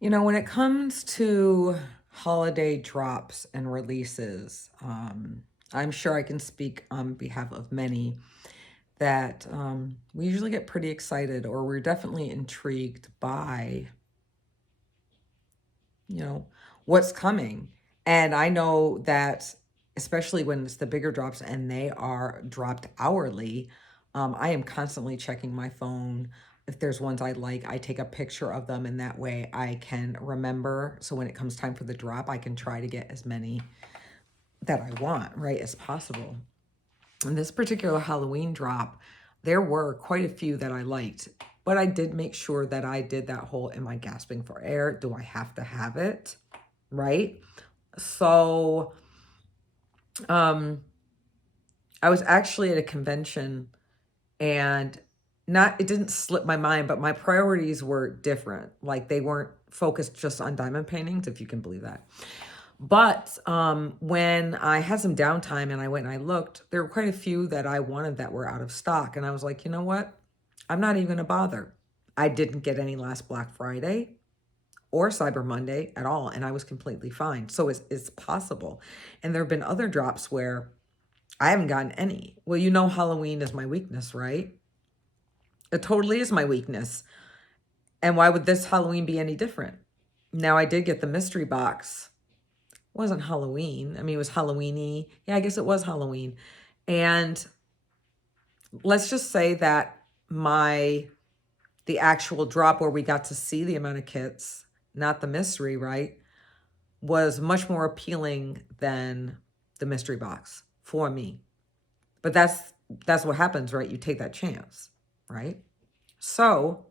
You know, when it comes to holiday drops and releases, I'm sure I can speak on behalf of many that we usually get pretty excited or we're definitely intrigued by, you know, what's coming. And I know that, especially when it's the bigger drops and they are dropped hourly, I am constantly checking my phone. If there's ones I like, I take a picture of them, and that way I can remember. So when it comes time for the drop, I can try to get as many that I want, right, as possible. And this particular Halloween drop, there were quite a few that I liked, but I did make sure that I did that whole, am I gasping for air? Do I have to have it? Right? So, um, I was actually at a convention and it didn't slip my mind, but my priorities were different. Like they weren't focused just on diamond paintings, if you can believe that. But when I had some downtime and I went and I looked, there were quite a few that I wanted that were out of stock. And I was like, you know what? I'm not even going to bother. I didn't get any last Black Friday or Cyber Monday at all, and I was completely fine. So it's possible. And there have been other drops where I haven't gotten any. Well, you know, Halloween is my weakness, right? It totally is my weakness. And why would this Halloween be any different? Now, I did get the mystery box. It wasn't Halloween. I mean, it was Halloweeny. Yeah, I guess it was Halloween. And let's just say that the actual drop where we got to see the amount of kits, not the mystery, right, was much more appealing than the mystery box for me. But that's what happens, right? You take that chance, right? So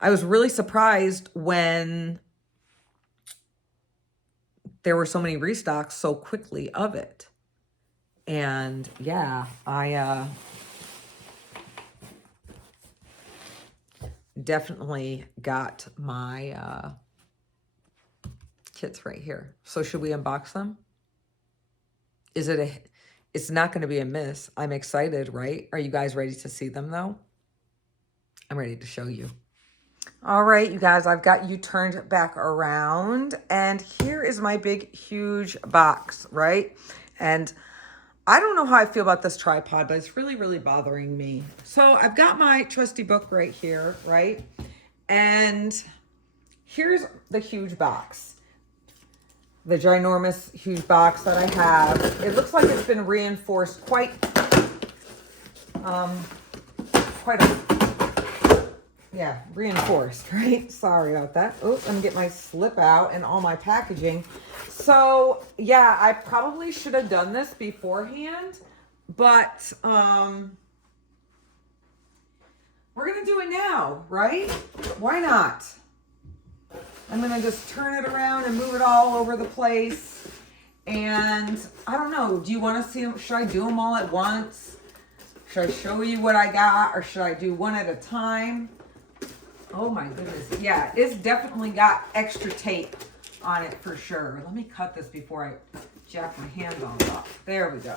I was really surprised when there were so many restocks so quickly of it. And yeah, I definitely got my kits right here. So should we unbox them? It's not going to be a miss. I'm excited, right? Are you guys ready to see them though? I'm ready to show you. All right, you guys, I've got you turned back around, and here is my big, huge box, right? And I don't know how I feel about this tripod, but it's really, really bothering me. So I've got my trusty book right here, right? And here's the huge box, the ginormous, huge box that I have. It looks like it's been reinforced quite reinforced, right? Sorry about that. Oh, let me get my slip out and all my packaging. So yeah, I probably should have done this beforehand, but we're gonna do it now, right? Why not? I'm gonna just turn it around and move it all over the place. And I don't know, do you want to see them? Should I do them all at once? Should I show you what I got, or should I do one at a time? Oh my goodness. Yeah, it's definitely got extra tape on it for sure. Let me cut this before I jack my hand on it off. There we go.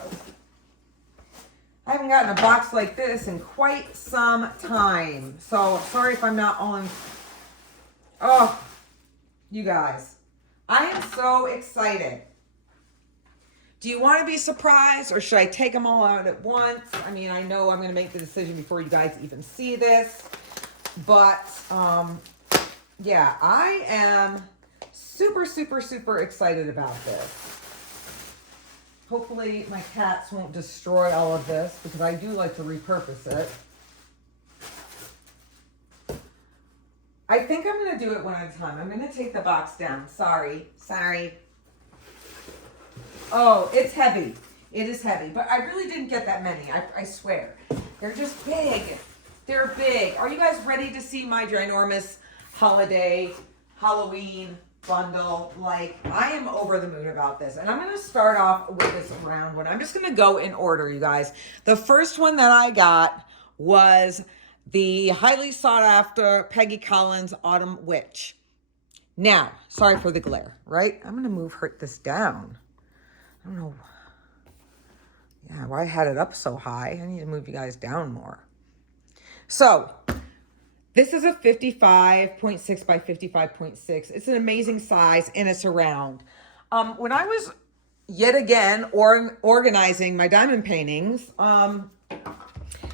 I haven't gotten a box like this in quite some time. So sorry if I'm not on. Oh, you guys. I am so excited. Do you want to be surprised, or should I take them all out at once? I mean, I know I'm going to make the decision before you guys even see this. But, yeah, I am super, super, super excited about this. Hopefully my cats won't destroy all of this, because I do like to repurpose it. I think I'm going to do it one at a time. I'm going to take the box down. Sorry. Oh, it's heavy. It is heavy. But I really didn't get that many. I swear. They're just big. They're big. Are you guys ready to see my ginormous holiday Halloween bundle? Like, I am over the moon about this. And I'm going to start off with this round one. I'm just going to go in order, you guys. The first one that I got was the highly sought after Peggy Collins Autumn Witch. Now, sorry for the glare, right? I'm going to move this down. I don't know. Yeah, why I had it up so high. I need to move you guys down more. So, This is a 55.6 by 55.6. It's an amazing size, and it's a round. When I was yet again organizing my diamond paintings, I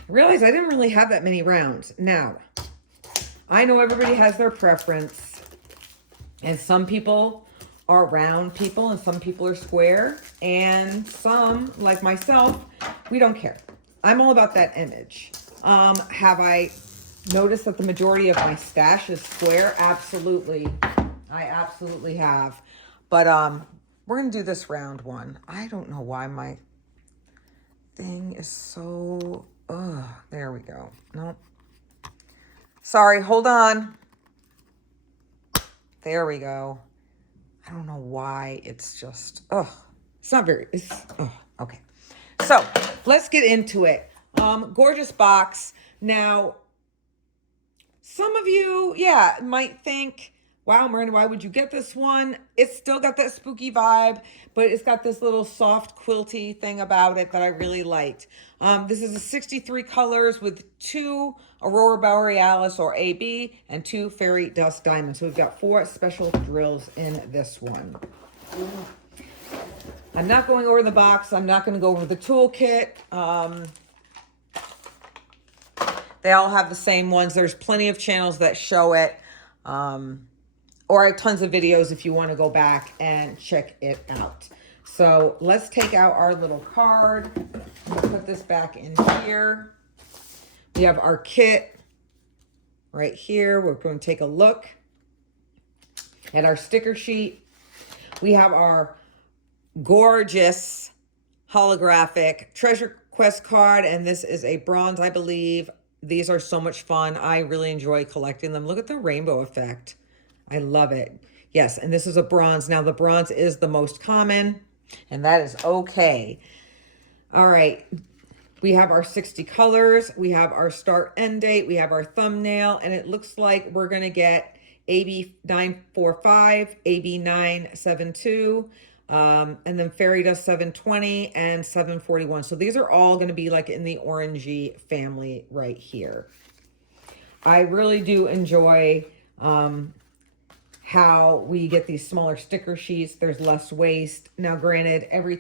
realized I didn't really have that many rounds. Now, I know everybody has their preference, and some people are round people and some people are square, and some, like myself, we don't care. I'm all about that image. Have I noticed that the majority of my stash is square? Absolutely. I absolutely have. But we're going to do this round one. I don't know why my thing is so... there we go. Nope. Sorry, hold on. There we go. I don't know why it's just... it's not very... okay. So, let's get into it. Gorgeous box. Now, some of you, might think, wow, Miranda, why would you get this one? It's still got that spooky vibe, but it's got this little soft quilty thing about it that I really liked. This is a 63 colors with 2 Aurora Borealis or AB and 2 Fairy Dust Diamonds. So we've got 4 special drills in this one. I'm not going over the box. I'm not going to go over the toolkit. They all have the same ones. There's plenty of channels that show it. Or tons of videos if you want to go back and check it out. So let's take out our little card. We'll put this back in here. We have our kit right here. We're going to take a look at our sticker sheet. We have our gorgeous holographic Treasure Quest card, and this is a bronze, I believe. These are so much fun. I really enjoy collecting them. Look at the rainbow effect. I love it. Yes, and this is a bronze. Now, the bronze is the most common, and that is okay. All right. We have our 60 colors. We have our start end date. We have our thumbnail, and it looks like we're going to get AB 945, AB 972, and then Fairy Dust 720 and 741. So these are all going to be like in the orangey family right here. I really do enjoy how we get these smaller sticker sheets. There's less waste. Now, granted, we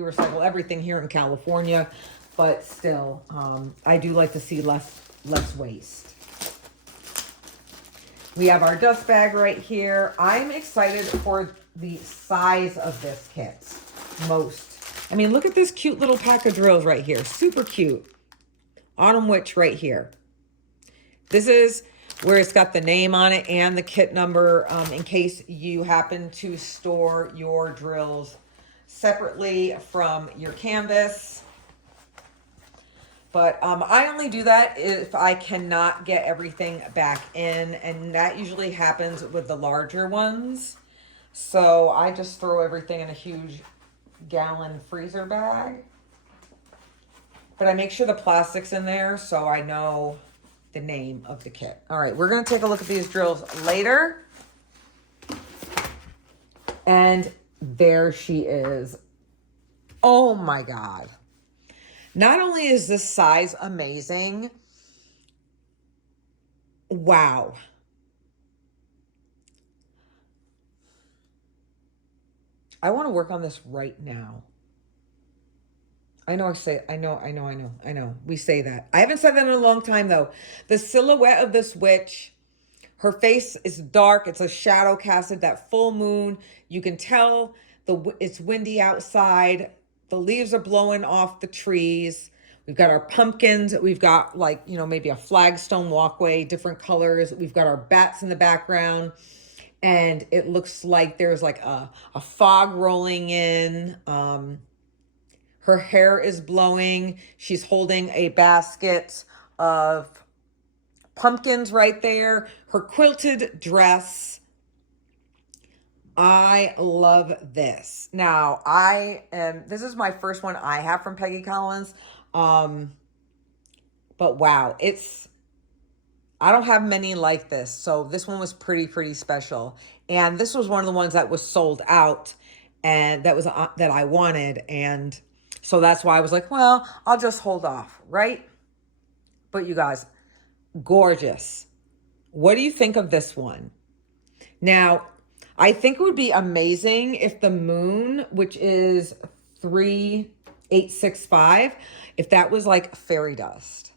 recycle everything here in California, but still, I do like to see less waste. We have our dust bag right here. I'm excited for the size of this kit most. I mean, look at this cute little pack of drills right here. Super cute. Autumn Witch right here. This is where it's got the name on it and the kit number in case you happen to store your drills separately from your canvas. But I only do that if I cannot get everything back in, and that usually happens with the larger ones. So I just throw everything in a huge gallon freezer bag. But I make sure the plastic's in there so I know the name of the kit. All right, we're going to take a look at these drills later. And there she is. Oh my God. Not only is this size amazing, wow. I want to work on this right now. I know we say that. I haven't said that in a long time though. The silhouette of this witch, her face is dark. It's a shadow casted, that full moon. You can tell it's windy outside. The leaves are blowing off the trees. We've got our pumpkins. We've got maybe a flagstone walkway, different colors. We've got our bats in the background. And it looks like there's like a fog rolling in. Her hair is blowing. She's holding a basket of pumpkins right there. Her quilted dress. I love this. Now, this is my first one I have from Peggy Collins. But wow, I don't have many like this. So this one was pretty special. And this was one of the ones that was sold out and that I wanted. And so that's why I was like, well, I'll just hold off, right? But you guys, gorgeous. What do you think of this one? Now, I think it would be amazing if the moon, which is 3865, if that was like fairy dust.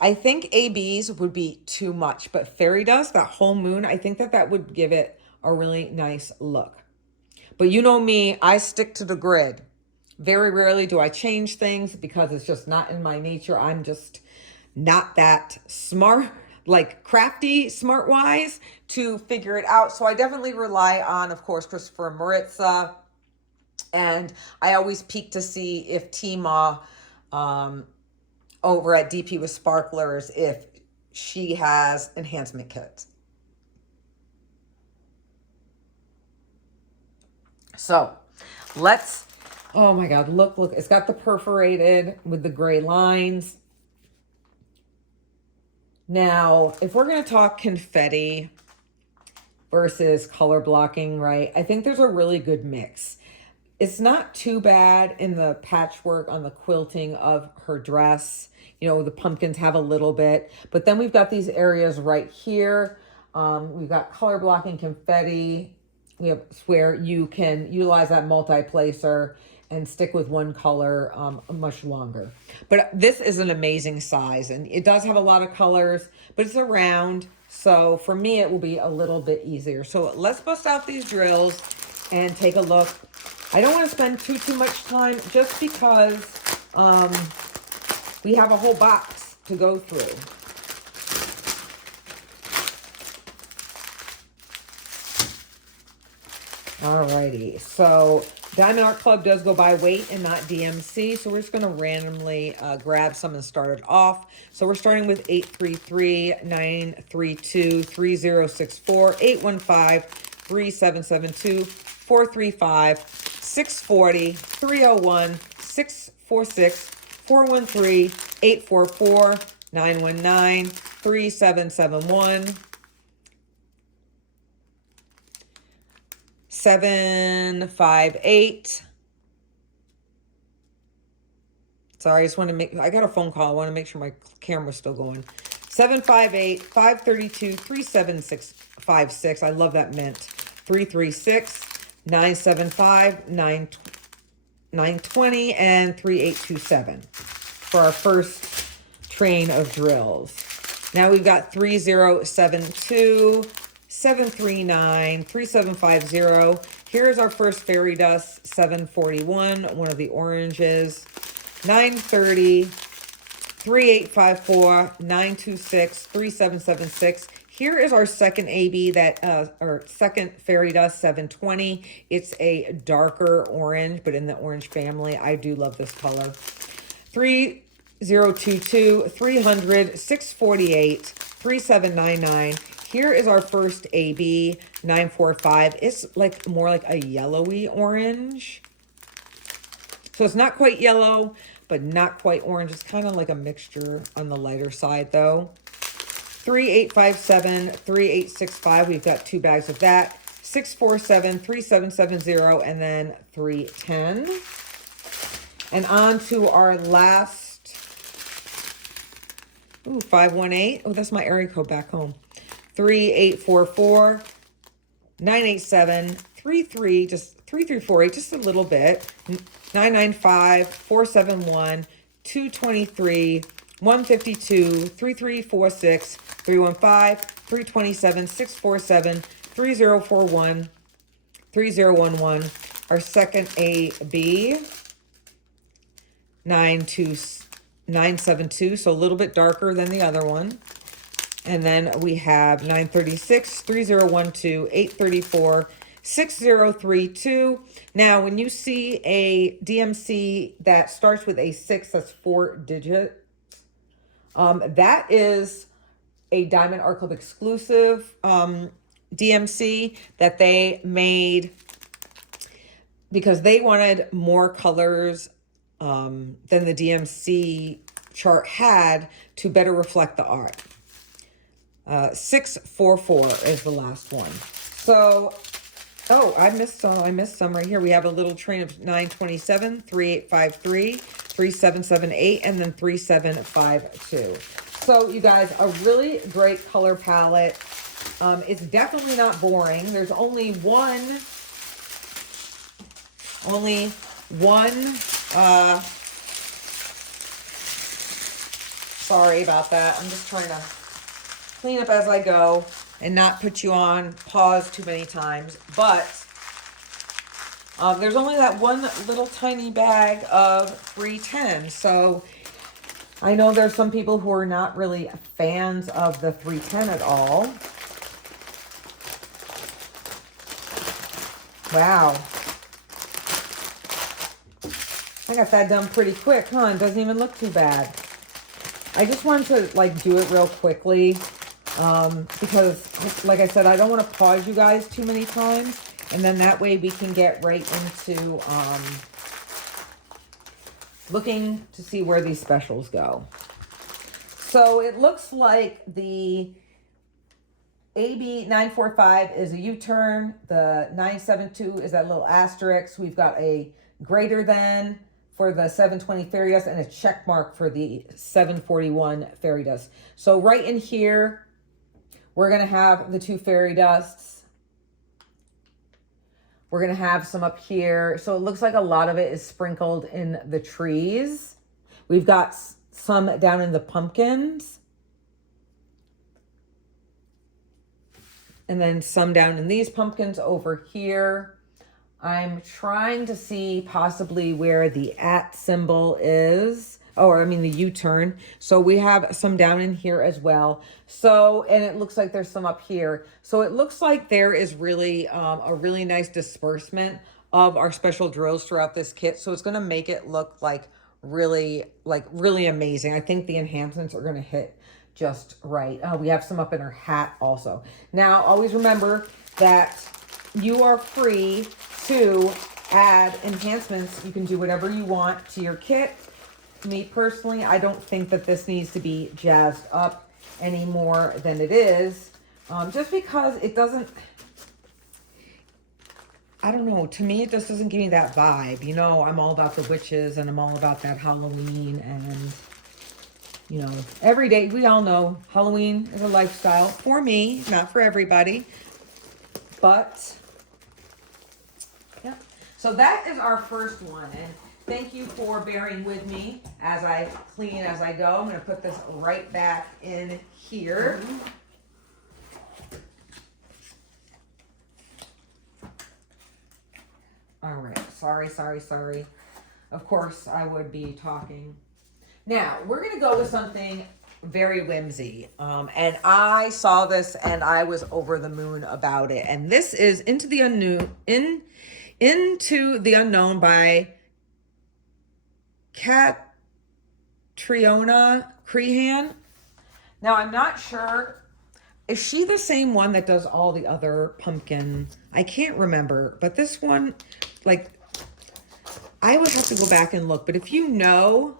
I think ABs would be too much, but fairy dust, that whole moon, I think that that would give it a really nice look. But you know me, I stick to the grid. Very rarely do I change things because it's just not in my nature. I'm just not that smart, like crafty, smart wise to figure it out. So I definitely rely on, of course, Christopher and Maritza. And I always peek to see if Tima over at DP with Sparklers, if she has enhancement kits. So let's, oh my God, look, look, it's got the perforated with the gray lines. Now, if we're going to talk confetti versus color blocking, right? I think there's a really good mix. It's not too bad in the patchwork on the quilting of her dress. You know, the pumpkins have a little bit, but then we've got these areas right here. We've got color blocking confetti. We have where you can utilize that multi-placer and stick with one color much longer. But this is an amazing size, and it does have a lot of colors, but it's a round. So for me, it will be a little bit easier. So let's bust out these drills and take a look. I don't want to spend too much time just because we have a whole box to go through. Alrighty, so Diamond Art Club does go by weight and not DMC, so we're just going to randomly grab some and start it off. So we're starting with 833, 932, 3064, 815, 3772, 435, 640, 301, 646, 413, 844, 919, 3771, 758. Sorry, I just want to make, I got a phone call. I want to make sure my camera's still going. 758, 532, 37656. I love that mint. 336, 975, 920, and 3827 for our first train of drills. Now we've got 3072, 739, 3750. Here's our first fairy dust, 741, one of the oranges. 930, 3854, 926, 3776. Here is our second AB that, or second fairy dust, 720. It's a darker orange, but in the orange family. I do love this color. 3022, 300, 648, 3799. Here is our first AB, 945. It's like more like a yellowy orange. So it's not quite yellow, but not quite orange. It's kind of like a mixture on the lighter side though. 3857, 3865. We've got two bags of that. 647, 3770, and then 310. And on to our last, 518. Oh, that's my area code back home. 3844, 987, 33, just 3348, just a little bit. 995, 471, 223, 152, 3346, 315, 327, 647, 3041, 3011. Our second AB, 972, so a little bit darker than the other one. And then we have 936, 3012, 834, 6032. Now, when you see a DMC that starts with a 6, that's 4 digits, that is a Diamond Art Club exclusive DMC that they made because they wanted more colors than the DMC chart had to better reflect the art. 644 is the last one. So, oh, I missed some right here. We have a little train of 927, 3853, 3778, and then 3752. So you guys, a really great color palette. It's definitely not boring. There's only one, sorry about that. I'm just trying to clean up as I go and not put you on pause too many times. But there's only that one little tiny bag of 310. So I know there's some people who are not really fans of the 310 at all. Wow. I got that done pretty quick, huh? It doesn't even look too bad. I just wanted to like do it real quickly because, like I said, I don't want to pause you guys too many times. And then that way we can get right into looking to see where these specials go. So it looks like the AB 945 is a U-turn. The 972 is that little asterisk. We've got a greater than for the 720 fairy dust and a check mark for the 741 fairy dust. So right in here, we're going to have the 2 fairy dusts. We're going to have some up here. So it looks like a lot of it is sprinkled in the trees. We've got some down in the pumpkins. And then some down in these pumpkins over here. I'm trying to see possibly where the @ symbol is. Or I mean the U-turn. So we have some down in here as well. So, and it looks like there's some up here. So it looks like there is really a really nice disbursement of our special drills throughout this kit. So it's going to make it look like really amazing. I think the enhancements are going to hit just right. We have some up in her hat also. Now, always remember that you are free to add enhancements. You can do whatever you want to your kit. Me personally, I don't think that this needs to be jazzed up any more than it is. Just because it doesn't, I don't know, to me it just doesn't give me that vibe. You know, I'm all about the witches and I'm all about that Halloween and, you know, every day, we all know Halloween is a lifestyle for me, not for everybody. But, yeah. So that is our first one. And thank you for bearing with me as I clean as I go. I'm going to put this right back in here. All right. Sorry. Of course, I would be talking. Now, we're going to go with something very whimsy. And I saw this and I was over the moon about it. And this is Into the Unknown by Catriona Crehan. Now, I'm not sure. Is she the same one that does all the other pumpkin? I can't remember. But this one, like, I would have to go back and look. But if you know,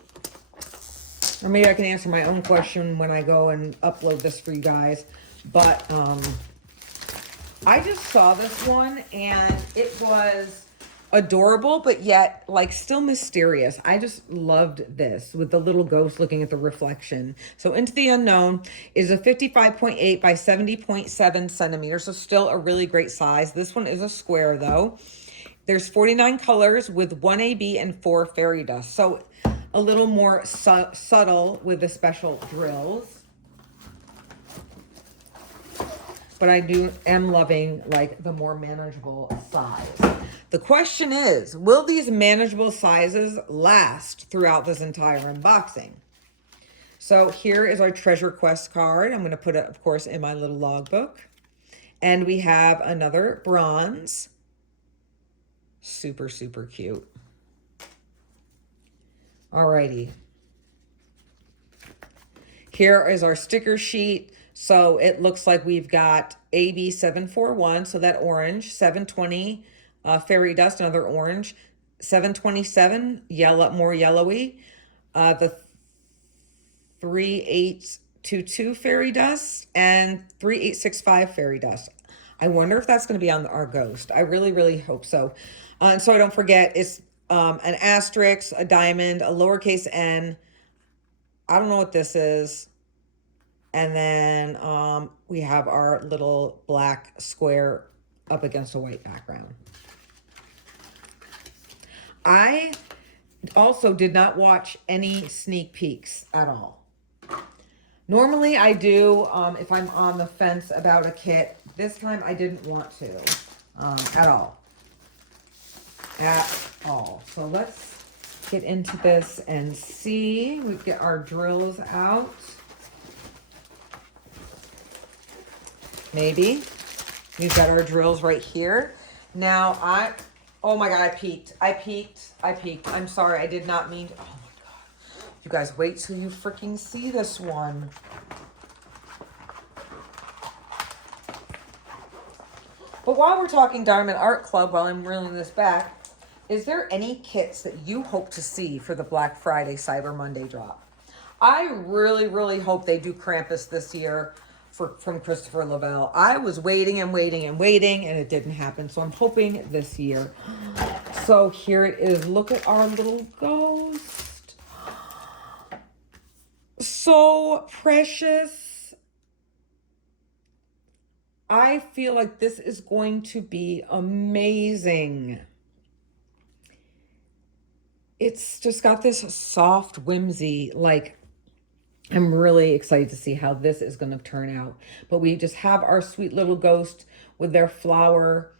or maybe I can answer my own question when I go and upload this for you guys. But I just saw this one and it was adorable, but yet like still mysterious. I just loved this with the little ghost looking at the reflection. So Into the Unknown is a 55.8 by 70.7 centimeters. So still a really great size. This one is a square though. There's 49 colors with 1 AB and 4 fairy dust. So a little more subtle with the special drills. But I am loving like the more manageable size. The question is, will these manageable sizes last throughout this entire unboxing? So here is our treasure quest card. I'm going to put it, of course, in my little logbook. And we have another bronze. Super, super cute. Alrighty. Here is our sticker sheet. So it looks like we've got AB 741, so that orange, 720 fairy dust, another orange, 727 yellow, more yellowy, the 3822 fairy dust, and 3865 fairy dust. I wonder if that's going to be on our ghost. I really, really hope so. And so I don't forget, it's an asterisk, a diamond, a lowercase n. I don't know what this is. And then we have our little black square up against a white background. I also did not watch any sneak peeks at all. Normally I do if I'm on the fence about a kit. This time I didn't want to at all. At all. So let's get into this and see. We get our drills out. Maybe. We've got our drills right here. Now oh my God, I peeked. I'm sorry, I did not mean to. Oh my God. You guys wait till you freaking see this one. But while we're talking Diamond Art Club, while I'm reeling this back, is there any kits that you hope to see for the Black Friday Cyber Monday drop? I really, really hope they do Krampus this year from Christopher Lavelle. I was waiting and waiting and waiting, and it didn't happen. So I'm hoping this year. So here it is. Look at our little ghost. So precious. I feel like this is going to be amazing. It's just got this soft whimsy, like I'm really excited to see how this is going to turn out. But we just have our sweet little ghost with their flower,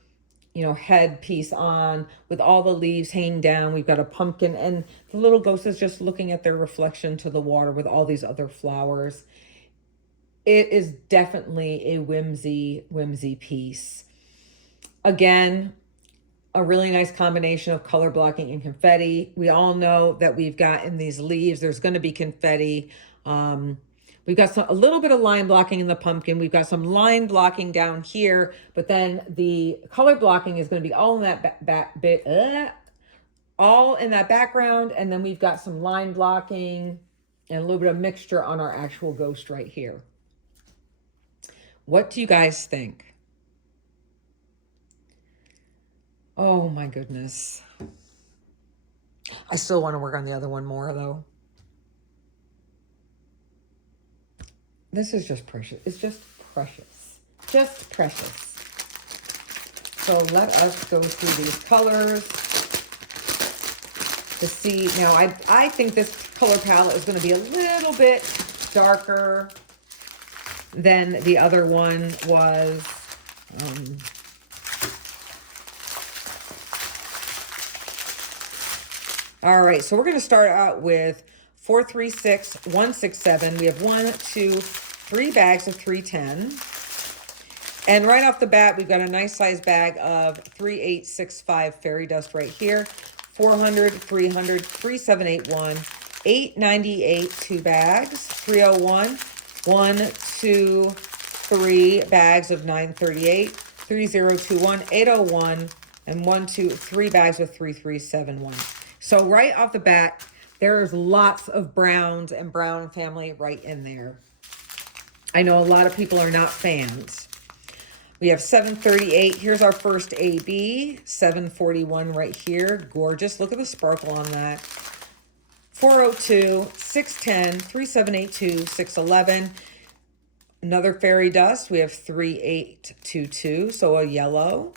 head piece on with all the leaves hanging down. We've got a pumpkin, and the little ghost is just looking at their reflection to the water with all these other flowers. It is definitely a whimsy piece. Again, a really nice combination of color blocking and confetti. We all know that we've got in these leaves, there's going to be confetti. We've got a little bit of line blocking in the pumpkin. We've got some line blocking down here, but then the color blocking is going to be all in that all in that background. And then we've got some line blocking and a little bit of mixture on our actual ghost right here. What do you guys think? Oh my goodness. I still want to work on the other one more though. This is just precious. It's just precious. Just precious. So let us go through these colors to see. Now, I think this color palette is going to be a little bit darker than the other one was. All right, so we're going to start out with 436, 167. We have 1, 2, 3 bags of 310. And right off the bat, we've got a nice size bag of 3865 fairy dust right here. 400, 300, 3781, 898, 2 bags. 301, 1, 2, 3 bags of 938. 3021, 801, and 1, 2, 3 bags of 3371. So right off the bat, there's lots of browns and brown family right in there. I know a lot of people are not fans. We have 738. Here's our first AB. 741 right here. Gorgeous. Look at the sparkle on that. 402, 610, 3782, 611. Another fairy dust. We have 3822, so a yellow.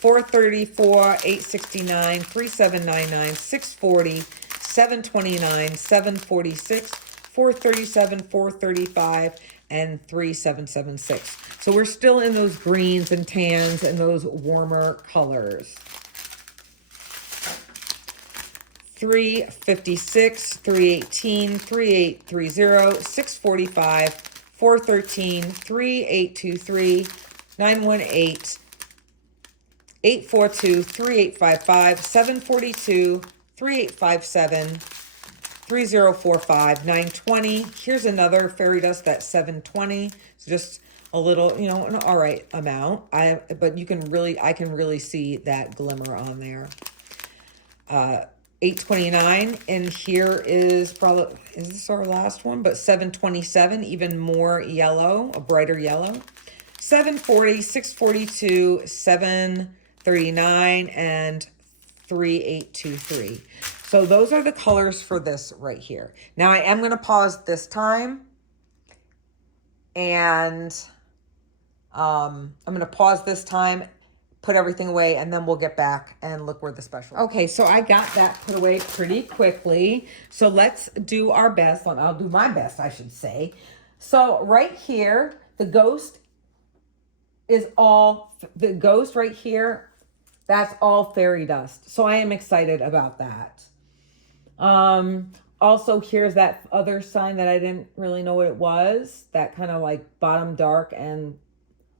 434, 869, 3799, 640, 729, 746, 437, 435, and 3776. So we're still in those greens and tans and those warmer colors. 356, 318, 3830, 645, 413, 3823, 918, 842, 3855, 742, 3857, 3045, 920. Here's another fairy dust, that's 720. It's just a little, an all right amount. But I can really see that glimmer on there. 829, and here is this our last one? But 727, even more yellow, a brighter yellow. 740, 642, 739, and 3823. So those are the colors for this right here. Now I am going to pause this time And I'm going to pause this time, put everything away, and then we'll get back and look where the special is. Okay, so I got that put away pretty quickly. So let's do our best. I'll do my best, I should say. So right here, the ghost right here, that's all fairy dust. So I am excited about that. Also, here's that other sign that I didn't really know what it was. That kind of like bottom dark and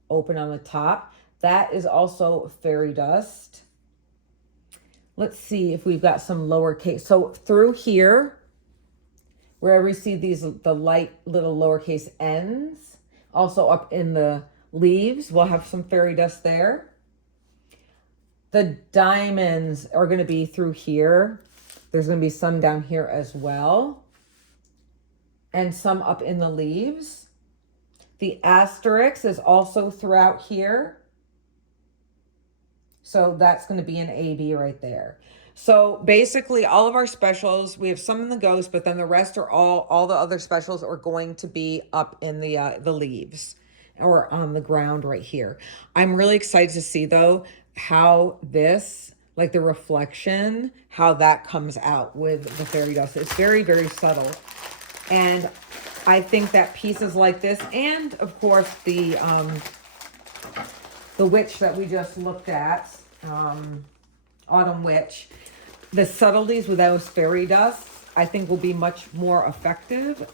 open on the top. That is also fairy dust. Let's see if we've got some lowercase. So through here, wherever we see the light little lowercase n's, also up in the leaves, we'll have some fairy dust there. The diamonds are going to be through here. There's going to be some down here as well. And some up in the leaves. The asterisk is also throughout here. So that's going to be an AB right there. So basically all of our specials, we have some in the ghost, but then the rest are all the other specials are going to be up in the leaves or on the ground right here. I'm really excited to see though how this, like the reflection, how that comes out with the fairy dust. It's very, very subtle. And I think that pieces like this, and of course the witch that we just looked at, Autumn Witch, the subtleties with those fairy dusts, I think will be much more effective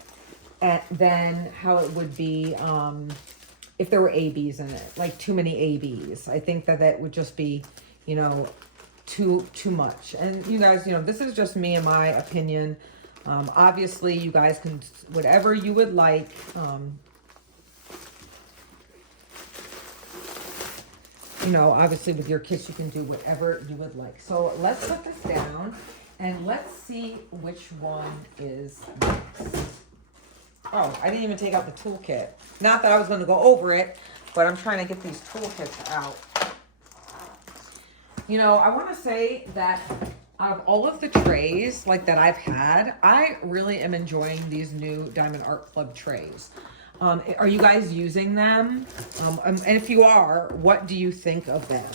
than how it would be if there were ABs in it, like too many ABs. I think that would just be, you know, too much. And you guys, you know, this is just me and my opinion. Obviously, you guys can, whatever you would like. You know, obviously with your kits, you can do whatever you would like. So let's put this down and let's see which one is next. Oh, I didn't even take out the toolkit. Not that I was going to go over it, but I'm trying to get these toolkits out. You know, I want to say that out of all of the trays like that I've had, I really am enjoying these new Diamond Art Club trays. Are you guys using them? And if you are, what do you think of them?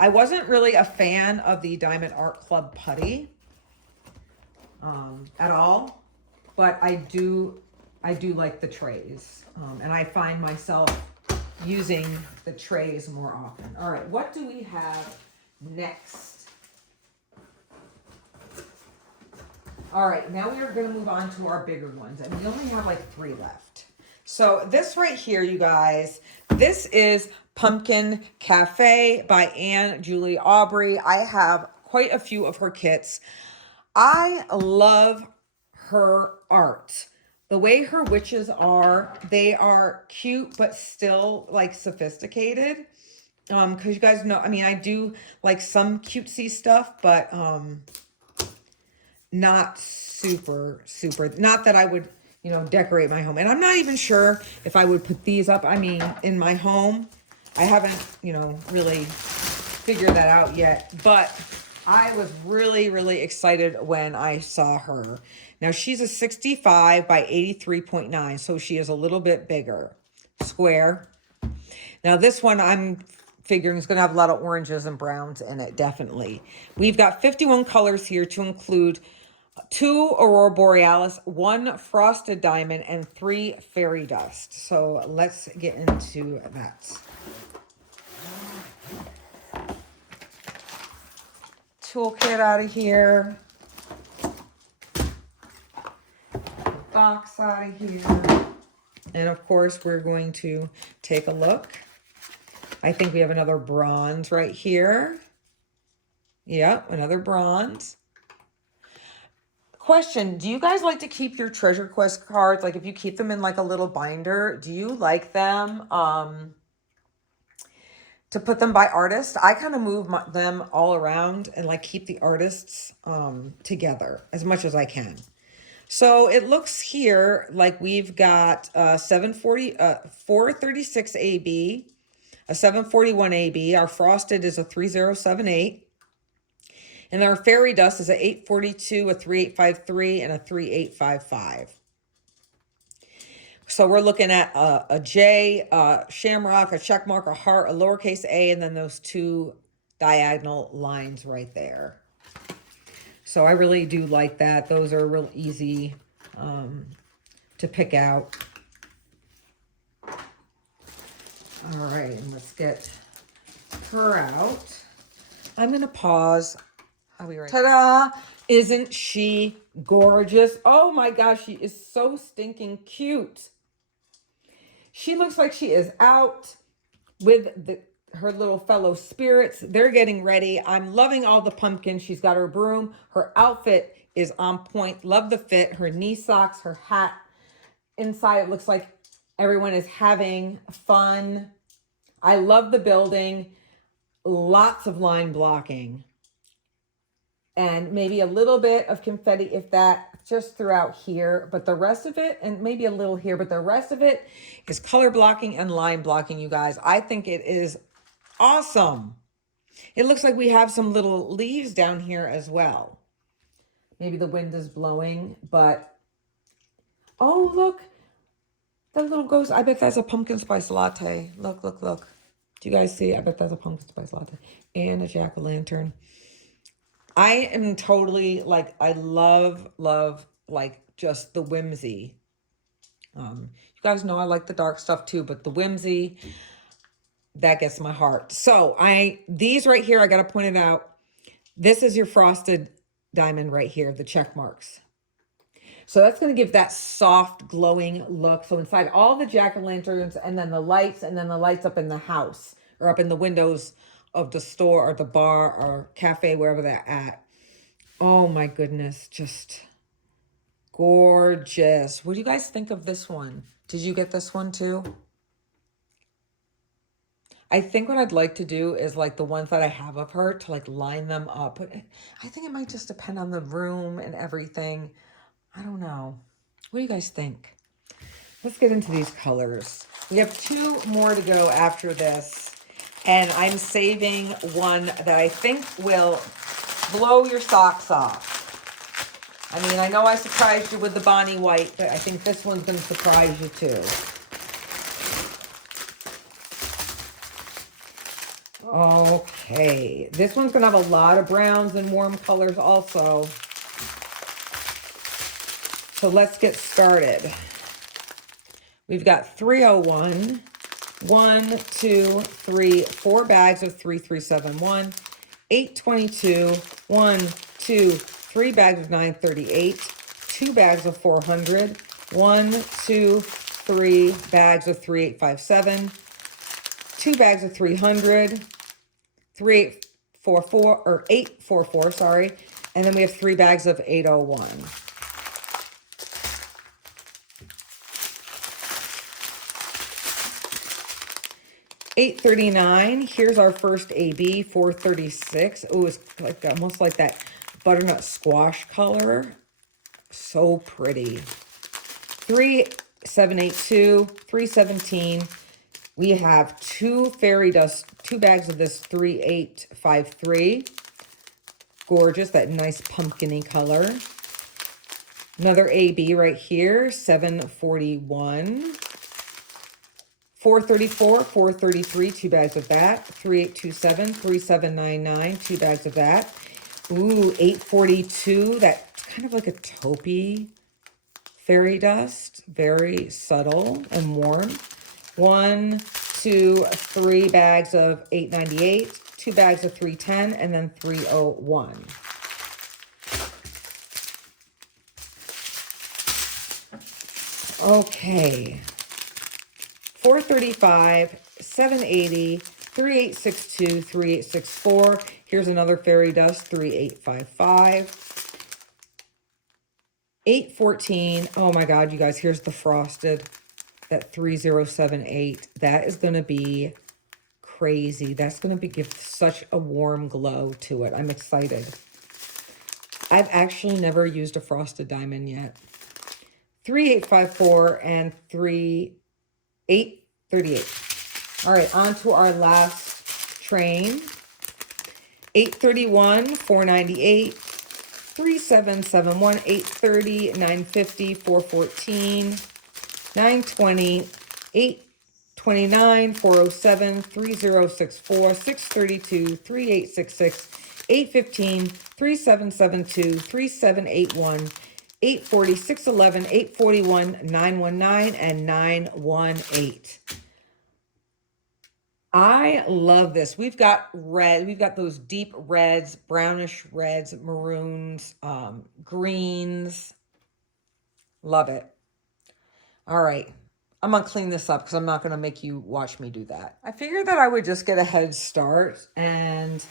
I wasn't really a fan of the Diamond Art Club putty at all, but I do like the trays. And I find myself using the trays more often. All right, what do we have next? All right, now we are going to move on to our bigger ones, and we only have like 3 left. So this right here, you guys, this is Pumpkin Cafe by Anne Julie Aubrey. I have quite a few of her kits. I love her art. The way her witches are, they are cute, but still like sophisticated. Because you guys know, I mean, I do like some cutesy stuff, but not super, not that I would, you know, decorate my home. And I'm not even sure if I would put these up. I mean, in my home, I haven't, you know, really figured that out yet. But I was really, really excited when I saw her. Now, she's a 65 by 83.9, so she is a little bit bigger. Square. Now, this one I'm figuring is going to have a lot of oranges and browns in it, definitely. We've got 51 colors here to include 2 Aurora Borealis, 1 Frosted Diamond, and 3 Fairy Dust. So let's get into that. Toolkit out of here. Box out of here. And of course, we're going to take a look. I think we have another bronze right here. Yep, another bronze. Question, do you guys like to keep your treasure quest cards? Like if you keep them in like a little binder, do you like them to put them by artist? I kind of move them all around and like keep the artists together as much as I can. So it looks here like we've got 436 AB, a 741 AB. Our frosted is a 3078. And our fairy dust is a 842, a 3853, and a 3855. So we're looking at a J, a shamrock, a check mark, a heart, a lowercase a, and then those two diagonal lines right there. So I really do like that. Those are real easy to pick out. All right, and let's get her out. I'm going to pause. I'll be right back. Ta-da! Isn't she gorgeous? Oh my gosh, she is so stinking cute. She looks like she is out with her little fellow spirits. They're getting ready. I'm loving all the pumpkins. She's got her broom. Her outfit is on point. Love the fit. Her knee socks, her hat. Inside, it looks like everyone is having fun. I love the building. Lots of line blocking. And maybe a little bit of confetti, if that, just throughout here. But the rest of it, and maybe a little here, but the rest of it is color blocking and line blocking, you guys. I think it is awesome. It looks like we have some little leaves down here as well. Maybe the wind is blowing, but... Oh, look. That little ghost. I bet that's a pumpkin spice latte. Look, look, look. Do you guys see? I bet that's a pumpkin spice latte. And a jack-o'-lantern. I am totally, like, I love, like, just the whimsy. You guys know I like the dark stuff too, but the whimsy, that gets my heart. So these right here, I got to point it out. This is your frosted diamond right here, the check marks. So that's going to give that soft, glowing look. So inside all the jack-o'-lanterns, and then the lights up in the house, or up in the windows of the store or the bar or cafe, wherever they're at. Oh my goodness, just gorgeous. What do you guys think of this one? Did you get this one too? I think what I'd like to do is like the ones that I have of her to like line them up. But I think it might just depend on the room and everything. I don't know. What do you guys think? Let's get into these colors. We have 2 more to go after this. And I'm saving one that I think will blow your socks off. I mean, I know I surprised you with the Bonnie White, but I think this one's going to surprise you too. Okay. This one's going to have a lot of browns and warm colors also. So let's get started. We've got 301. 1, 2, 3, 4 bags of 3371, 822, 1, 2, 3 bags of 938, 2 bags of 400, 1, 2, 3 bags of 3857, 2 bags of 300, 3844 or 844, sorry, and then we have 3 bags of 801. 839. Here's our first AB. 436. Oh, it's like almost like that butternut squash color. So pretty. 3782. 317. We have 2 fairy dust, 2 bags of this 3853. Gorgeous, that nice pumpkin-y color. Another AB right here, 741. 434, 433, 2 bags of that. 3827, 3799, 2 bags of that. Ooh, 842, that's kind of like a taupey fairy dust. Very subtle and warm. 1, 2, 3 bags of 898, 2 bags of 310, and then 301. Okay. 435, 780, 3862, 3864. Here's another fairy dust, 3855. 814. Oh my God, you guys, here's the frosted, that 3078. That is going to be crazy. That's going to give such a warm glow to it. I'm excited. I've actually never used a frosted diamond yet. 3854 and 838. All right, on to our last train. 831, 498, 3771, 830, 950, 414, 920, 829, 407, 3064, 632, 3866, 815, 3772, 3781, 840, 611, 841, 919, and 918. I love this. We've got red. We've got those deep reds, brownish reds, maroons, greens. Love it. All right. I'm going to clean this up because I'm not going to make you watch me do that. I figured that I would just get a head start and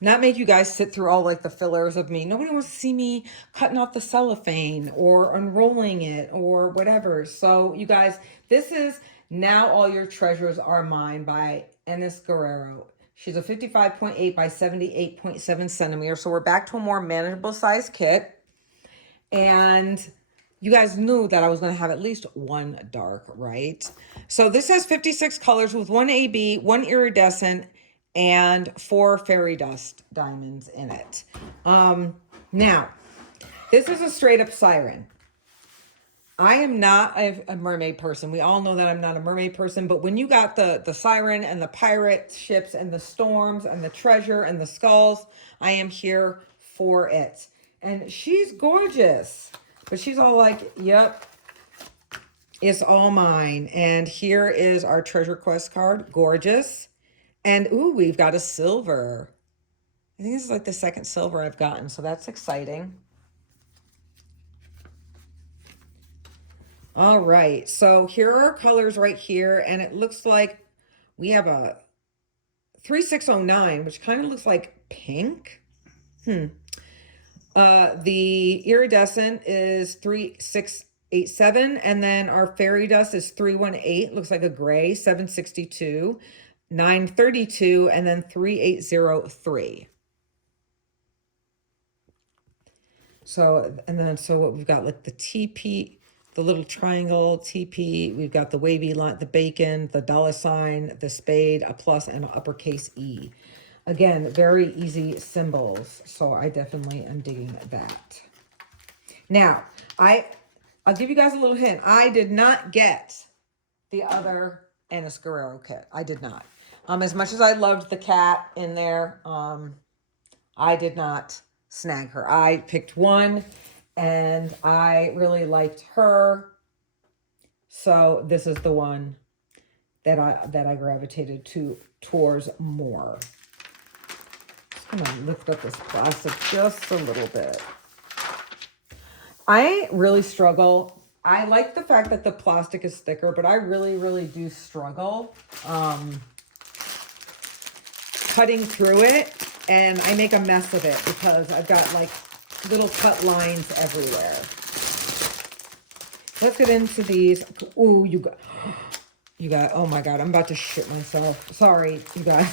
not make you guys sit through all like the fillers of me. Nobody wants to see me cutting off the cellophane or unrolling it or whatever. So you guys, this is Now All Your Treasures Are Mine by Enes Guerrero. She's a 55.8 by 78.7 centimeters. So we're back to a more manageable size kit. And you guys knew that I was going to have at least one dark, right? So this has 56 colors with one AB, one iridescent, and 4 fairy dust diamonds in it. Now, this is a straight up siren. I am not a mermaid person. We all know that I'm not a mermaid person, but when you got the siren and the pirate ships and the storms and the treasure and the skulls, I am here for it. And she's gorgeous, but she's all like, yep, it's all mine. And here is our treasure quest card. Gorgeous. And ooh, we've got a silver. I think this is like the second silver I've gotten, so that's exciting. All right, so here are our colors right here, and it looks like we have a 3609, which kind of looks like pink. The iridescent is 3687, and then our fairy dust is 318. Looks like a gray, 762, 932, and then 3803. So, and then so what we've got, like the TP, the little triangle, TP, we've got the wavy line, the bacon, the dollar sign, the spade, a plus, and an uppercase E. Again, very easy symbols, so I definitely am digging that. Now, I'll give you guys a little hint. I did not get the other Enes Guerrero kit. I did not. As much as I loved the cat in there, I did not snag her. I picked one, and I really liked her. So this is the one that I gravitated towards more. I'm gonna lift up this plastic just a little bit. I really struggle. I like the fact that the plastic is thicker, but I really, really do struggle cutting through it, and I make a mess of it because I've got like little cut lines everywhere. Let's get into these. Ooh, you got, oh my God, I'm about to shit myself. Sorry, you guys.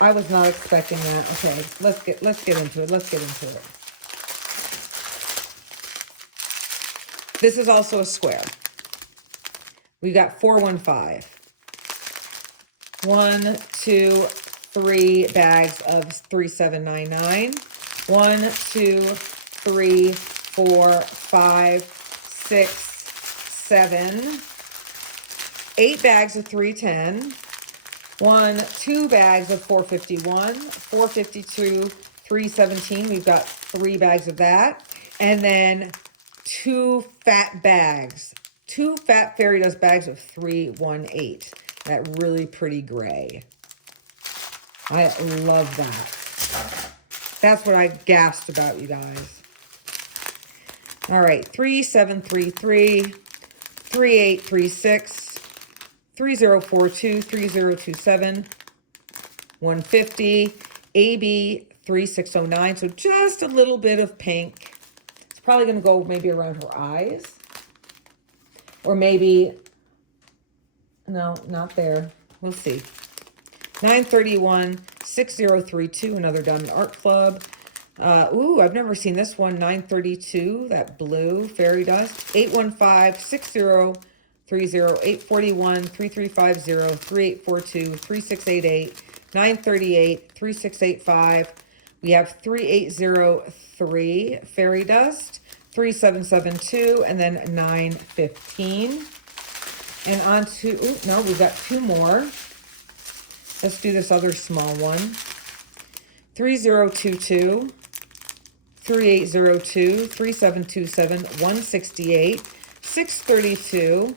I was not expecting that. Okay, let's get into it. Let's get into it. This is also a square. We got 415. 1, 2, 3 bags of 3799. 1, 2, 3, 4, 5, 6, 7. 8 bags of 310. 1, 2 bags of 451, 452, 317. We've got 3 bags of that. And then 2 fat bags, 2 fat fairy dust bags of 318. That really pretty gray. I love that. That's what I gasped about, you guys. All right, 3733, 3836. 3042, 3027, 150, AB 3609. So just a little bit of pink. It's probably going to go maybe around her eyes. Or maybe, no, not there. We'll see. 931, 6032, another Diamond Art Club. Ooh, I've never seen this one. 932, that blue fairy dust. 815, 60. 841, 3350, 3842, 3688, 938, 3685. We have 3803 fairy dust, 3772, and then 915. And on to, oh, no, we've got two more. Let's do this other small one. 3022, 3802, 3727, 168, 632,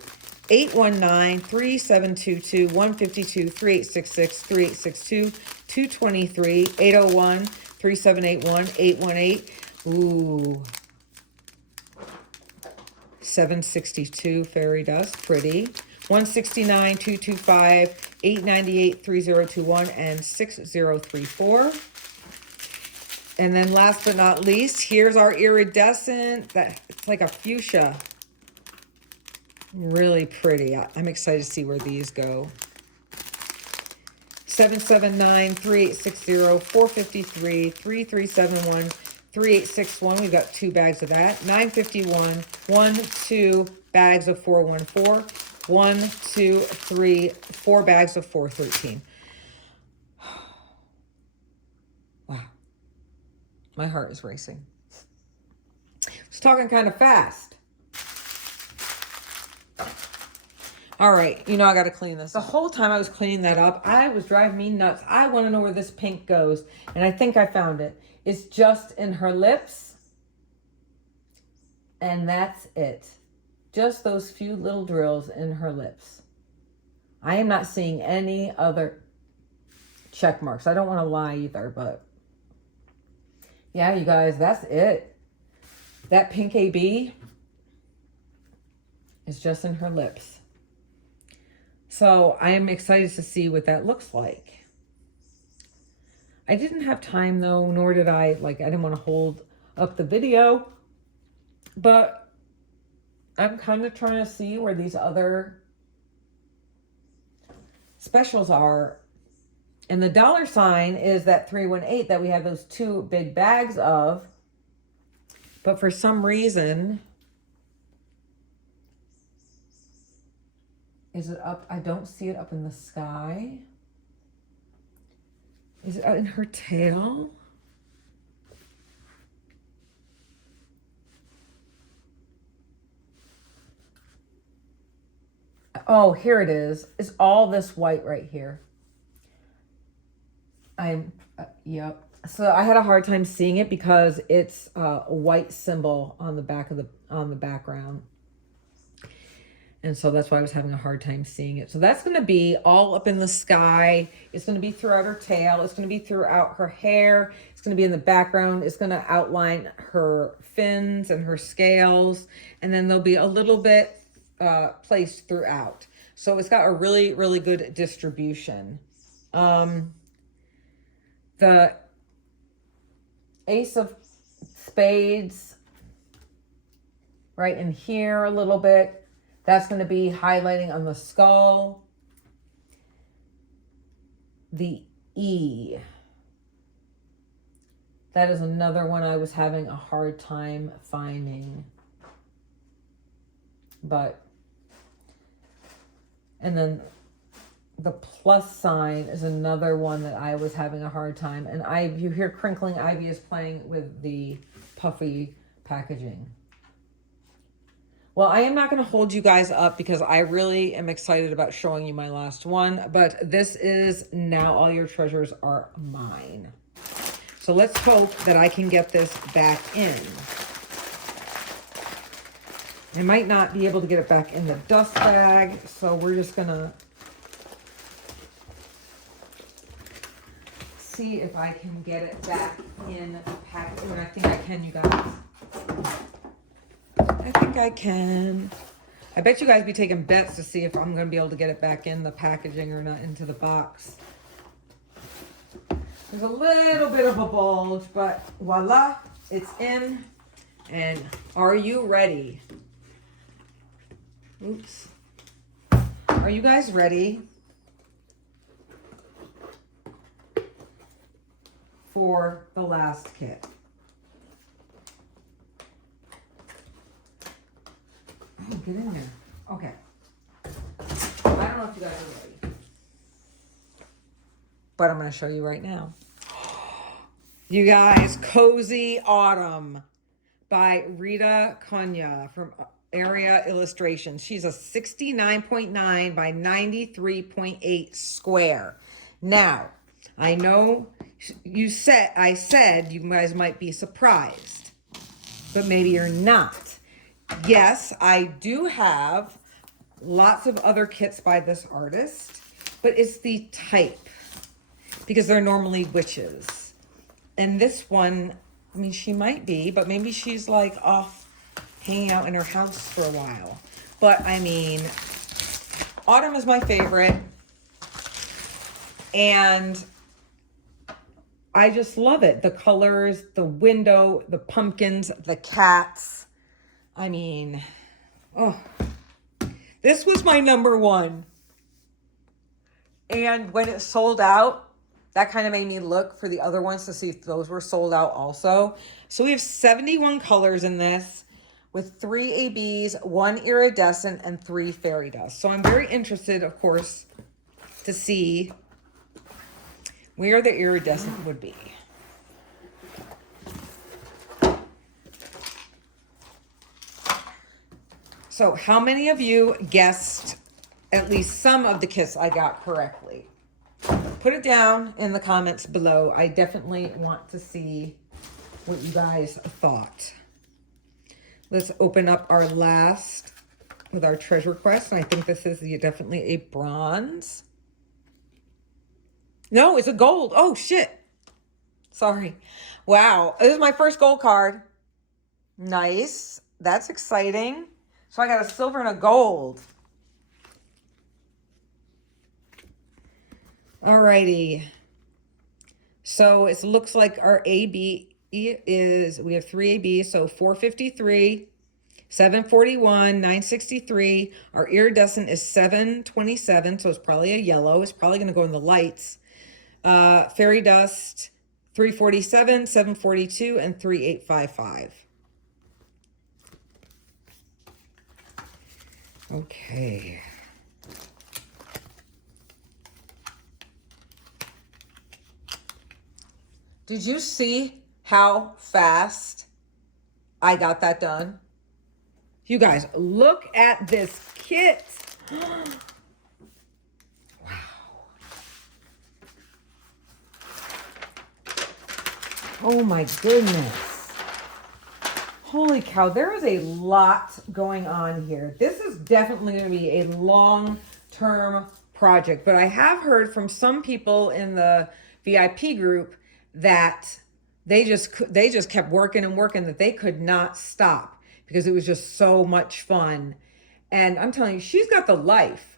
819, 3722, 152, 3866, 3862, 223, 801, 3781, 818. Ooh. 762 fairy dust, pretty. 169, 225, 898, 3021, and 6034. And then last but not least, here's our iridescent. It's like a fuchsia. Really pretty. I'm excited to see where these go. 779, 3860, 453, 3371, 3861. We've got 2 bags of that. 951, 2 bags of 414, 2, 3, 4 bags of 413. Wow. My heart is racing. Just talking kind of fast. All right, you know I got to clean this. The whole time I was cleaning that up, I was driving me nuts. I want to know where this pink goes, and I think I found it. It's just in her lips, and that's it. Just those few little drills in her lips. I am not seeing any other check marks. I don't want to lie either, but yeah, you guys, that's it. That pink AB is just in her lips. So I am excited to see what that looks like. I didn't have time though, nor did I didn't want to hold up the video, but I'm kind of trying to see where these other specials are. And the dollar sign is that 318 that we have those 2 big bags of, but for some reason, is it up? I don't see it up in the sky. Is it in her tail? Oh, here it is. It's all this white right here. Yep. So I had a hard time seeing it because it's a white symbol on the back of on the background. And so that's why I was having a hard time seeing it. So that's going to be all up in the sky. It's going to be throughout her tail. It's going to be throughout her hair. It's going to be in the background. It's going to outline her fins and her scales. And then there'll be a little bit placed throughout. So it's got a really, really good distribution. The Ace of Spades right in here a little bit. That's going to be highlighting on the skull. The E. That is another one I was having a hard time finding. And then the plus sign is another one that I was having a hard time. And you hear crinkling. Ivy is playing with the puffy packaging. Well, I am not going to hold you guys up because I really am excited about showing you my last one. But this is now all your treasures are mine. So let's hope that I can get this back in. I might not be able to get it back in the dust bag. So we're just going to see if I can get it back in the package. And I think I can, you guys. I think I can. I bet you guys be taking bets to see if I'm going to be able to get it back in the packaging or not into the box. There's a little bit of a bulge, but voila, it's in. And are you ready? Oops. Are you guys ready for the last kit? Oh, get in there. Okay. I don't know if you guys are ready, but I'm going to show you right now. You guys, Cozy Autumn by Rita Konya from Area Illustrations. She's a 69.9 by 93.8 square. Now, I know I said you guys might be surprised, but maybe you're not. Yes, I do have lots of other kits by this artist, but it's the type, because they're normally witches. And this one, I mean, she might be, but maybe she's like off hanging out in her house for a while. But I mean, autumn is my favorite. And I just love it. The colors, the window, the pumpkins, the cats. I mean, oh, this was my number one. And when it sold out, that kind of made me look for the other ones to see if those were sold out also. So we have 71 colors in this with 3 ABs, 1 iridescent, and 3 fairy dust. So I'm very interested, of course, to see where the iridescent would be. So how many of you guessed at least some of the kits I got correctly? Put it down in the comments below. I definitely want to see what you guys thought. Let's open up our last with our treasure quest. And I think this is definitely a bronze. No, it's a gold. Oh, shit. Sorry. Wow. This is my first gold card. Nice. That's exciting. So I got a silver and a gold. Alrighty. So it looks like our AB is, we have 3 ABs, so 453, 741, 963. Our iridescent is 727, so it's probably a yellow. It's probably going to go in the lights. Fairy dust, 347, 742, and 3855. Okay. Did you see how fast I got that done? You guys, look at this kit. Wow. Oh my goodness. Holy cow, there is a lot going on here. This is definitely going to be a long-term project, but I have heard from some people in the VIP group that they just kept working and working, that they could not stop because it was just so much fun. And I'm telling you, she's got the life.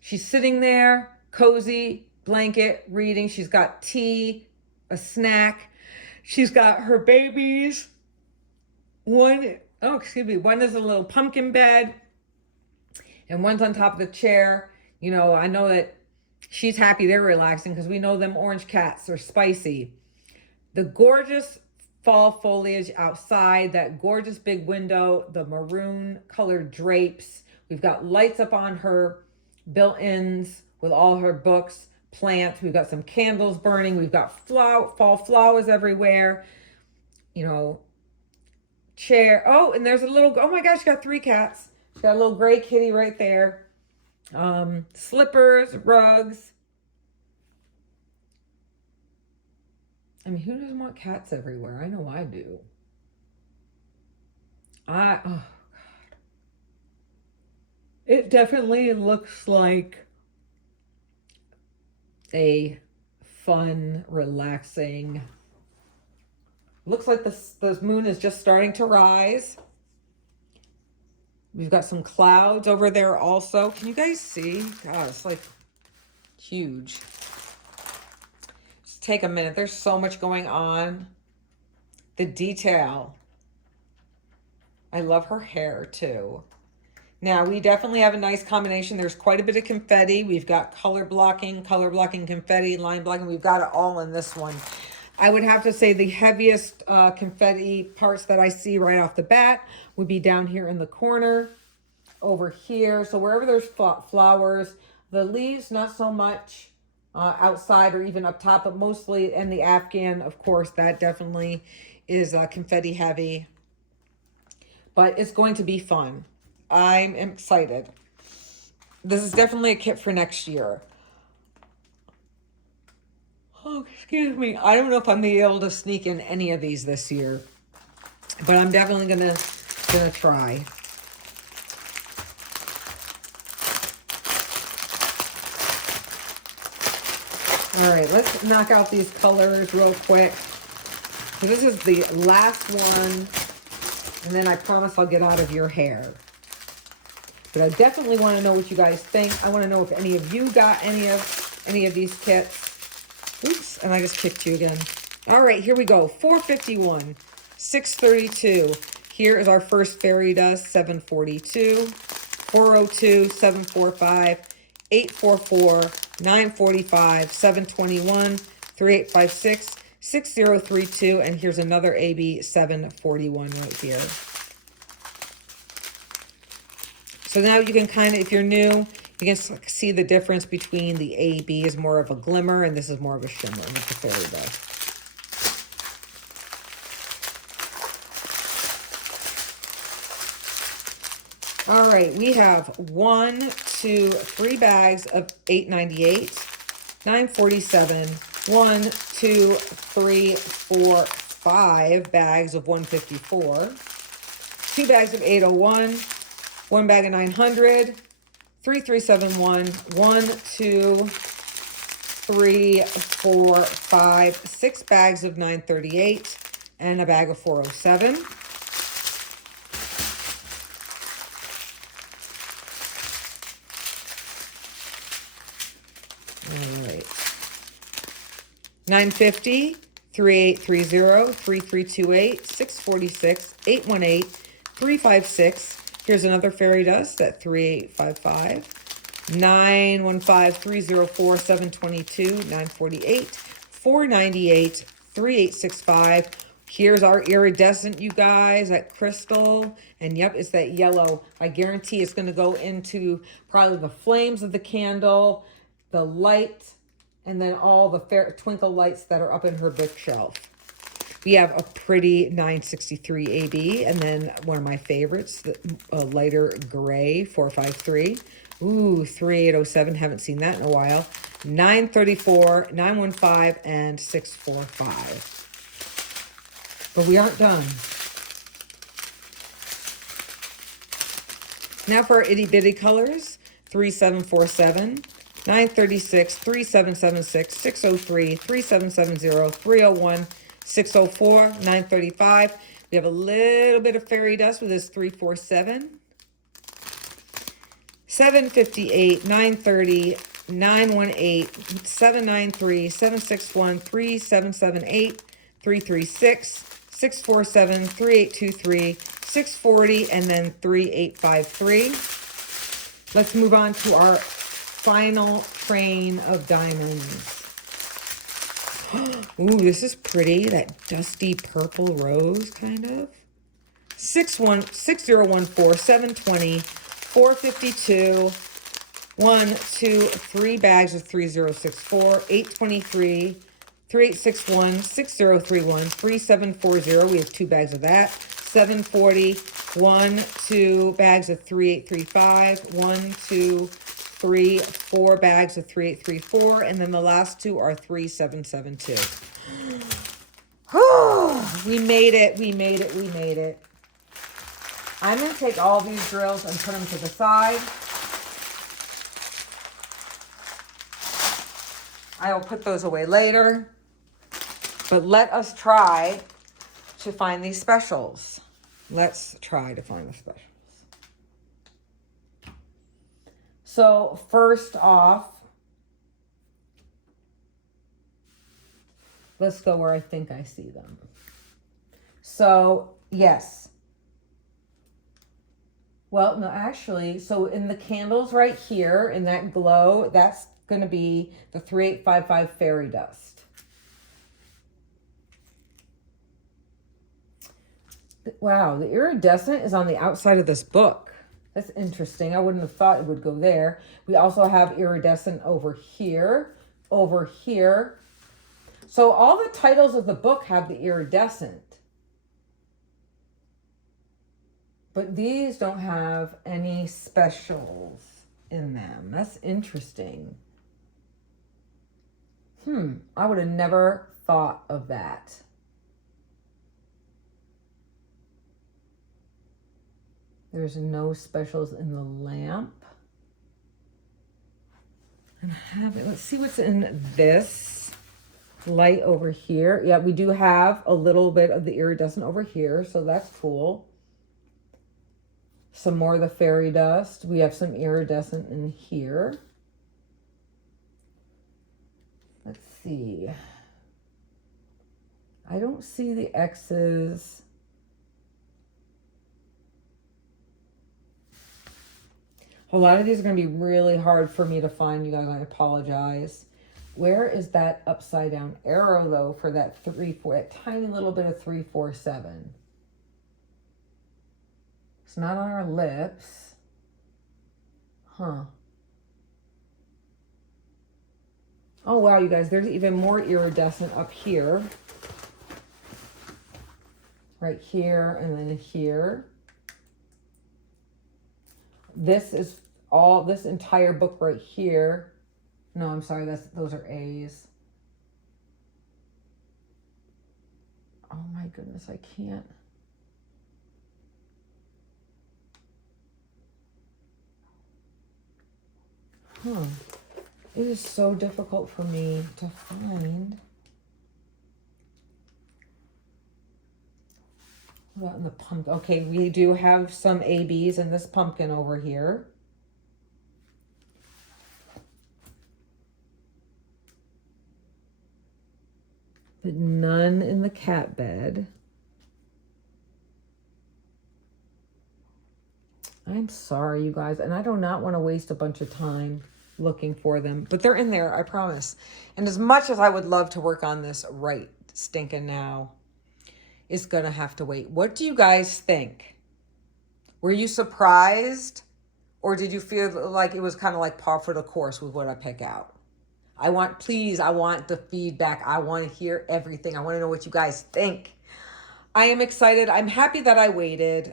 She's sitting there, cozy, blanket, reading. She's got tea, a snack. She's got her babies. One is a little pumpkin bed, and one's on top of the chair. You know, I know that she's happy they're relaxing because we know them orange cats are spicy. The gorgeous fall foliage outside, that gorgeous big window, the maroon colored drapes. We've got lights up on her built-ins with all her books, plants. We've got some candles burning. We've got fall flowers everywhere. You know, chair. Oh, and there's a little, oh my gosh, she got 3 cats. She got a little gray kitty right there. Slippers, rugs. I mean, who doesn't want cats everywhere? I know I do. Oh God. It definitely looks like a fun, relaxing. Looks like the moon is just starting to rise. We've got some clouds over there also. Can you guys see? God, it's like huge. Just take a minute. There's so much going on. The detail. I love her hair too. Now, we definitely have a nice combination. There's quite a bit of confetti. We've got color blocking, confetti, line blocking. We've got it all in this one. I would have to say the heaviest confetti parts that I see right off the bat would be down here in the corner, over here. So wherever there's flowers, the leaves, not so much outside or even up top, but mostly in the Afghan, of course, that definitely is confetti heavy. but it's going to be fun. I'm excited. This is definitely a kit for next year. Oh, excuse me. I don't know if I'm gonna be able to sneak in any of these this year, but I'm definitely gonna try. All right, let's knock out these colors real quick. So this is the last one, and then I promise I'll get out of your hair. But I definitely want to know what you guys think. I want to know if any of you got any of these kits. Oops, and I just kicked you again. All right, here we go. 451, 632. Here is our first fairy dust, 742, 402, 745, 844, 945, 721, 3856, 6032, and here's another AB 741 right here. So now you can kind of, if you're new, you can see the difference between the AB is more of a glimmer and this is more of a shimmer with the fairy dust. All right, we have 1, 2, 3 bags of $8.98, $9.47, 1, 2, 3, 4, 5 bags of $1.54, 2 bags of 801, 1 bag of 900, 3371, 1, 2, 3, 4, 5, 6 bags of 938, and a bag of 407. All right. 950, 3830, 3328, 646, 818, 356. Here's another fairy dust at 3855, 915, 304, 722, 948, 498, 3865. Here's our iridescent, you guys, that crystal. And yep, it's that yellow. I guarantee it's going to go into probably the flames of the candle, the light, and then all the twinkle lights that are up in her bookshelf. We have a pretty 963 AB, and then one of my favorites, the lighter gray 453. Ooh, 3807, haven't seen that in a while. 934, 915, and 645. But we aren't done. Now for our itty bitty colors, 3747, 936, 3776, 603, 3770, 301, 604, 935. We have a little bit of fairy dust with this 347. 758, 930, 918, 793, 761, 3778, 336, 647, 3823, 640, and then 3853. Let's move on to our final train of diamonds. Ooh, this is pretty. That dusty purple rose, kind of. 6014, 720, 452, 1, 2, 3 bags of 3064, 823, 3861, 6031, 3740. We have 2 bags of that. 740, 1, 2 bags of 3835, 1, 2, 3, 4 bags of 3834, and then the last 2 are 3772. Oh, we made it, we made it, we made it. I'm going to take all these drills and put them to the side. I will put those away later. But let us try to find these specials. Let's try to find the specials. So first off, let's go where I think I see them. So yes. Well, no, actually, so in the candles right here, in that glow, that's going to be the 3855 fairy dust. Wow, the iridescent is on the outside of this book. That's interesting. I wouldn't have thought it would go there. We also have iridescent over here, over here. So all the titles of the book have the iridescent. But these don't have any specials in them. That's interesting. I would have never thought of that. There's no specials in the lamp. And let's see what's in this light over here. Yeah, we do have a little bit of the iridescent over here, so that's cool. Some more of the fairy dust. We have some iridescent in here. Let's see. I don't see the X's. A lot of these are going to be really hard for me to find, you guys. I apologize. Where is that upside down arrow, though, for that 3-4, that tiny little bit of 3-4-7? It's not on our lips. Huh. Oh, wow, you guys, there's even more iridescent up here. Right here and then here. This is all, this entire book right here. No, I'm sorry, those are A's. Oh my goodness, I can't. It is so difficult for me to find. What about in the pumpkin? Okay, we do have some ABs in this pumpkin over here. But none in the cat bed. I'm sorry, you guys, and I do not want to waste a bunch of time looking for them, but they're in there, I promise. And as much as I would love to work on this right stinking now, it's gonna have to wait. What do you guys think? Were you surprised, or did you feel like it was kind of like par for the course with what I pick out? I want the feedback. I want to hear everything. I want to know what you guys think. I am excited. I'm happy that I waited.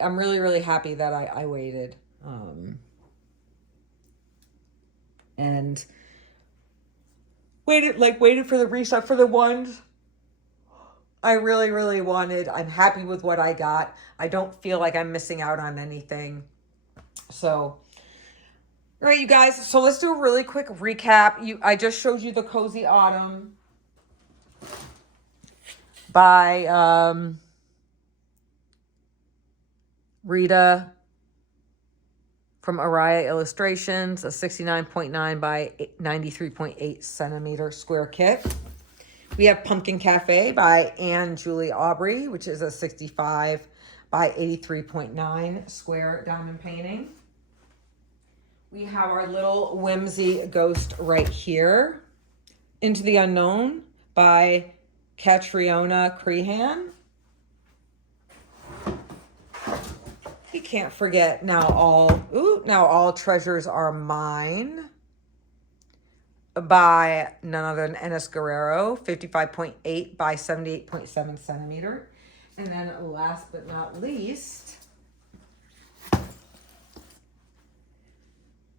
I'm really, really happy that I waited. And waited for the restock for the ones I really, really wanted. I'm happy with what I got. I don't feel like I'm missing out on anything. So, all right, you guys. So let's do a really quick recap. I just showed you the Cozy Autumn by Rita from Araya Illustrations, a 69.9 by 93.8 centimeter square kit. We have Pumpkin Cafe by Anne Julie Aubrey, which is a 65 by 83.9 square diamond painting. We have our little whimsy ghost right here, Into the Unknown by Catriona Crehan. You can't forget Now All Treasures Are Mine by none other than Enes Guerrero, 55.8 by 78.7 centimeter. And then last but not least,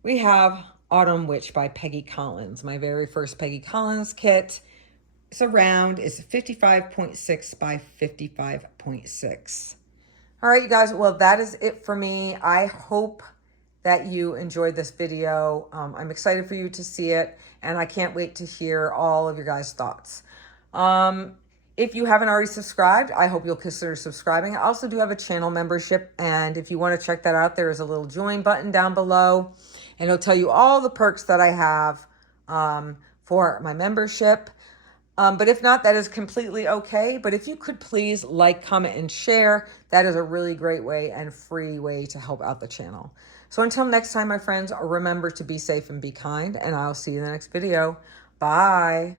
we have Autumn Witch by Peggy Collins, my very first Peggy Collins kit. It's round, it's 55.6 by 55.6. All right, you guys, well, that is it for me. I hope that you enjoyed this video. I'm excited for you to see it, and I can't wait to hear all of your guys' thoughts. If you haven't already subscribed, I hope you'll consider subscribing. I also do have a channel membership, and if you want to check that out, there is a little join button down below, and it'll tell you all the perks that I have for my membership. But if not, that is completely okay. But if you could please like, comment, and share, that is a really great way and free way to help out the channel. So until next time, my friends, remember to be safe and be kind, and I'll see you in the next video. Bye.